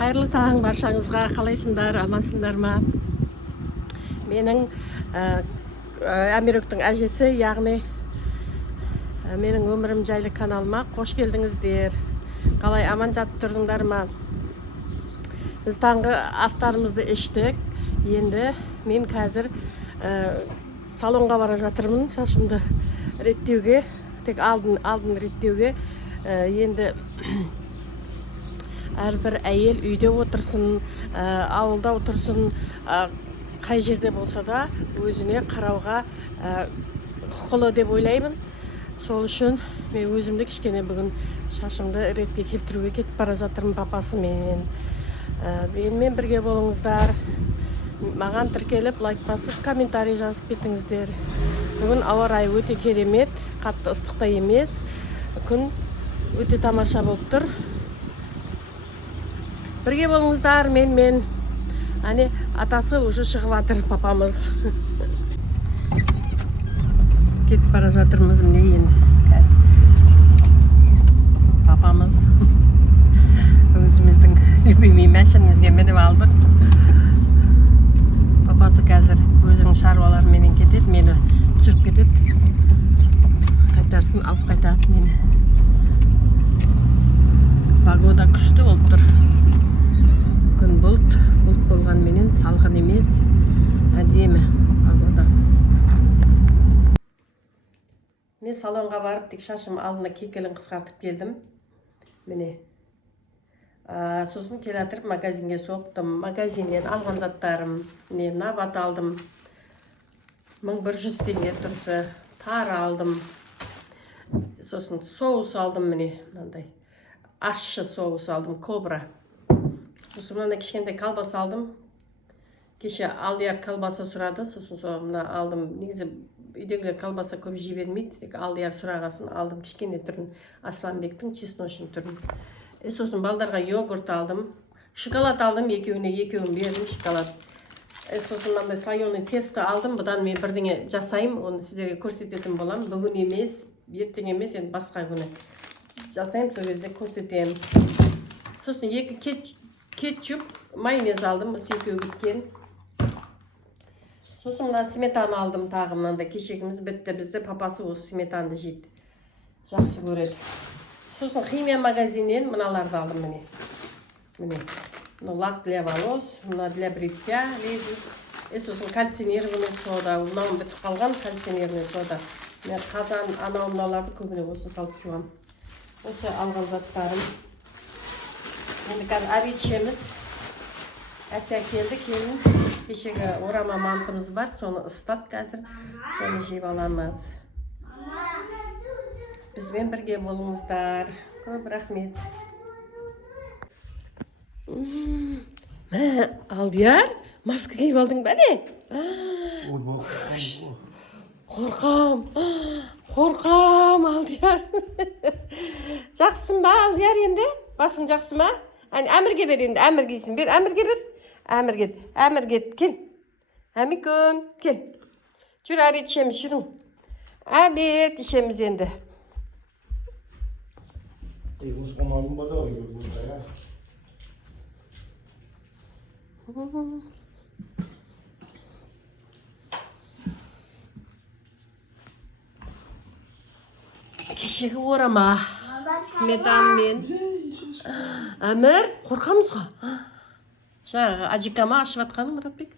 Қайырлы таң баршаңызға, қалайсыңдар, амансыңдар ма? Менің Әмірөктің әжесі, яғни менің өмірім жайлы каналыма қош келдіңіздер. Қалай аман жатып тұрдыңдар ма? Біз таңғы астарымызды іштік. Енді мен қазір салонға бара жатырмын, шашымды реттеуге, тек алдын реттеуге. Енді әрбір әйел үйде отырсын, ауылда отырсын, қай жерде болса да өзіне қарауға құқылы деп ойлаймын. Сол үшін мен өзімді кішкене бүгін шашымды ретке келтіруге кетіп бара жатырмын папасымен. Менімен бірге болыңыздар. Маған тіркеліп, лайк басып, комментарий жазып кетіңіздер. Бүгін ауа райы өте керемет, қатты ыстық та емес. Күн өте тамаша болып тұр. Бірге болыңыздар, мен. Әне, атасы уже шығып жатыр, папамыз. Кетіп бара жатырмыз, міне енді. Папамыз өзіміздің любимый машинамызға мініп алдық. Папасы қазір өзінің шаруаларыменен кетеді, мені түсіріп кетеді. Қайтарсын, алып қайтады мені. Погода күшті болып тұр. Күн бұлт болғанменен салқын емес, әдемі погода. Мен салонға барып, тек шашым алдына кекілін қысқартып келдім. Міне. Сосын келатырып магазинге соқтым. Магазиннен алған заттарым. Міне, набат алдым. 1100 теңге тұрсы. Тары алдым. Сосын соус алдым, міне, мынандай. Ащы соус алдым, кобра. Сосын мынандай кішкентай колбаса алдым. Кеше алдияр колбаса сұрады, сосын мына алдым. Негізі үйдегілер колбаса көп жей бермейді, тек алдияр сұрағасын алдым, кішкене түрін, Асланбектің чесночный түрін. Сосын балдарға йогурт алдым, шоколад алдым, екеуін бердім шоколад. Сосын мынандай слоеный тесто алдым, бұдан мен бірдеңе жасайым, оны сіздерге көрсететін болам. Бүгін емес, ертең емес, енді басқа күні жасайым, сол кезде көрсетемін. Сосын екі кетчуп, майонез алдым, осы екеуі біткен. Сосын мына сметана алдым тағы, мынандай кешегіміз бітті, бізді папасы осы сметанды жейді, жақсы көреді. Сосын химия магазиннен мыналарды алдым, міне. Міне, лак для волос, мына для бритья лезет. Сосын кальцинированный сода, мынауын бітіп қалған кальцинированный сода. Мен қазан мыналарды көбіне осы салып жуам. Осы алған заттарым. Енді қазір обед ішеміз. Әсия келді, келін. Кешегі орама мантымыз бар, соны ыстап қазір, соны жеп аламыз. Бізбен бірге болыңыздар. Көп рахмет. Алдияр, маска киіп алдың ба не? Қорқам, Алдияр. Жақсың ба, Алдияр енді? Басың жақсы ма? Әмірге бер енді, әмір кейсін. Бер, әмірге бер. Әмір кет, кел. Әмікін, кел. Жүр, әбет ішеміз, жүрің. Әбет ішеміз енді. Осыған алдым ба да, Кешегі орама. Сметанмен. Әмір, қорқамыз ғой. Жаңағы ажикама ашып атқаның, Мұратбек?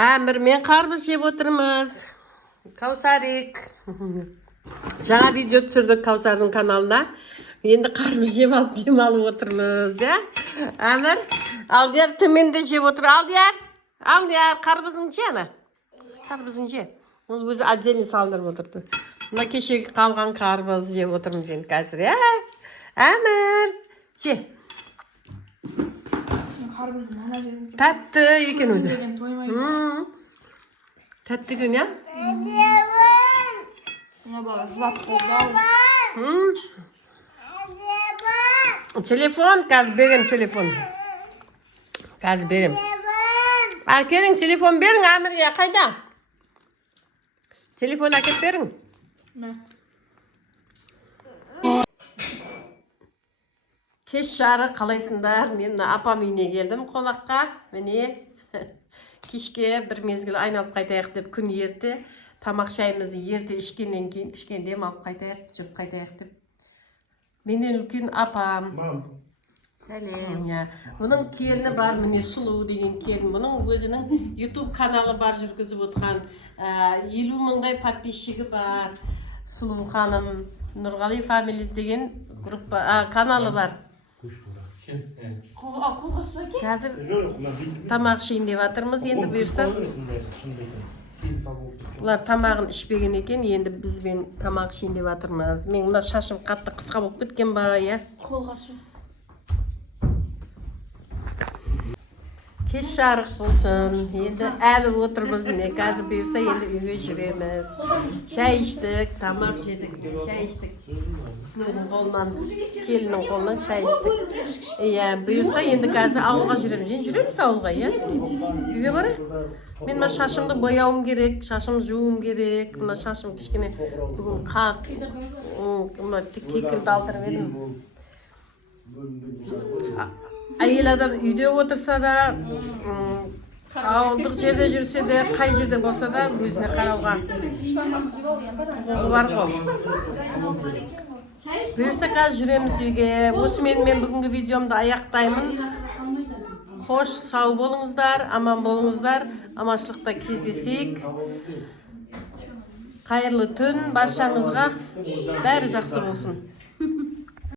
Әмірмен қарбыз жеп отырмыз. Каусарик. Жаңа видео түсірдік Каусардың каналына. Енді қарбыз жеп алып демалып отырмыз, ja? Әмір, Алдияр төменде жеп отыр. Алдияр, қарбызың же, ана? Қарбызың же. Ол өзі отдельно салдырып отырды. Мына кешегі қалған қарбыз жеп отырмыз енді қазір, ja? Әмір, же. Қарбыз мана жерін. Тәтті екен өзі. Тәтті екен, ja? Мына бала жылап болды. Телефон, қазір берем телефон. Қазір берем. Келің, телефон берің, Әмірге, қайда? Телефон әкеп берің. Кеш жарық қалайсыңдар? Мен апам үйіне келдім қонаққа. Міне кешке бір мезгіл айналып қайтайық деп күн ерте. Тамақ шайымызды ерте ішкеннен кейін кішкене алып қайтайық, жүріп қайтайық деп. Менен үлкен апам. Сәлем. Бұның келіні бар, міне Сұлу деген келін. Бұның өзінің YouTube каналы бар, жүргізіп отқан. 50 мыңдай подписчигі бар. Сұлу ханым, Нұрғали Families деген группа, каналы бар. Қазір тамақ ішейін деп жатырмыз, енді бұйырса. Олар тамағын ішпеген екен, енді бізбен тамақ ішейін деп жатырмыз. Мен мына шашым қатты қысқа болып кеткен ба, иә? Қолға су. Кеш жарық болсын. Енді әлі отырмыз, не қазір бұйырса енді үйге жүреміз. Шай іштік, тамақ жедік, шай іштік. Сұлудың қолынан, келінің қолынан шай іштік. Иә, бұйырса енді қазір ауылға жүреміз. Енді жүреміз ауылға, иә? Үйге барайық. Мен мына шашымды бояуым керек, шашым жуым керек. Мына шашым кішкене бүгін қақ. Мына кекілді алдырып едім. Әйел адам үйде отырса да, ауылдық жерде жүрсе де, қай жерде болса да өзіне қарауға құқығы бар ғой. Бұйырса қазір жүреміз үйге. Осымен мен бүгінгі видеомды аяқтаймын. Хош, сау болыңыздар, аман болыңыздар, аманшылықта кездесейік. Қайырлы түн баршаңызға, бәрі жақсы болсын.